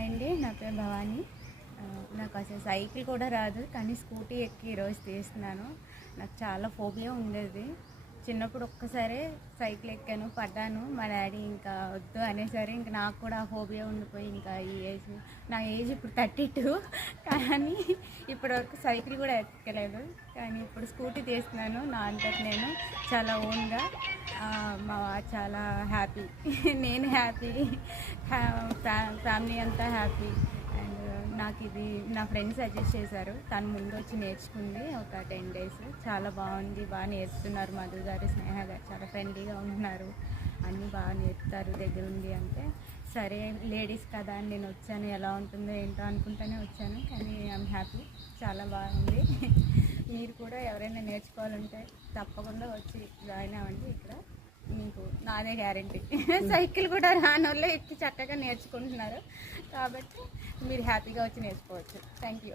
Hi అండి, నా పేరు భవానీ. నాకు అసలు సైకిల్ కూడా రాదు, కానీ స్కూటీ ఎక్కి ఈరోజు తీస్తున్నాను. నాకు చాలా ఫోబియా ఉండేది. చిన్నప్పుడు ఒక్కసారి సైకిల్ ఎక్కాను, పడ్డాను. మా డాడీ ఇంకా వద్దు అనేసరి ఇంకా నాకు కూడా ఆ ఫోబియా ఉండిపోయి ఇంకా ఈ ఏజ్, నా ఏజ్ ఇప్పుడు 32, కానీ ఇప్పటివరకు సైకిల్ కూడా ఎక్కలేదు. కానీ ఇప్పుడు స్కూటీ తీస్తున్నాను నా అంతటి నేను, చాలా ఓన్గా. మా చాలా హ్యాపీ, నేను హ్యాపీ, ఫ్యామిలీ అంతా హ్యాపీ. అండ్ నాకు ఇది నా ఫ్రెండ్స్ సజెస్ట్ చేశారు. తను ముందు వచ్చి నేర్చుకుంది ఒక 10 days. చాలా బాగుంది, బాగా నేర్పుతున్నారు. మధు గారు, స్నేహ గారు చాలా ఫ్రెండ్లీగా ఉంటున్నారు, అన్నీ బాగా నేర్పుతారు దగ్గరుండి. అంటే సరే లేడీస్ కదా అని నేను వచ్చాను, ఎలా ఉంటుందో ఏంటో అనుకుంటూనే వచ్చాను. కానీ ఐఎమ్ హ్యాపీ, చాలా బాగుంది. మీరు కూడా ఎవరైనా నేర్చుకోవాలంటే తప్పకుండా వచ్చి జాయిన్ అవ్వండి. ఇక్కడ మీకు నాదే గ్యారంటీ. సైకిల్ కూడా రాని వాళ్ళే ఎక్కి చక్కగా నేర్చుకుంటున్నారు, కాబట్టి మీరు హ్యాపీగా వచ్చి నేర్చుకోవచ్చు. Thank you.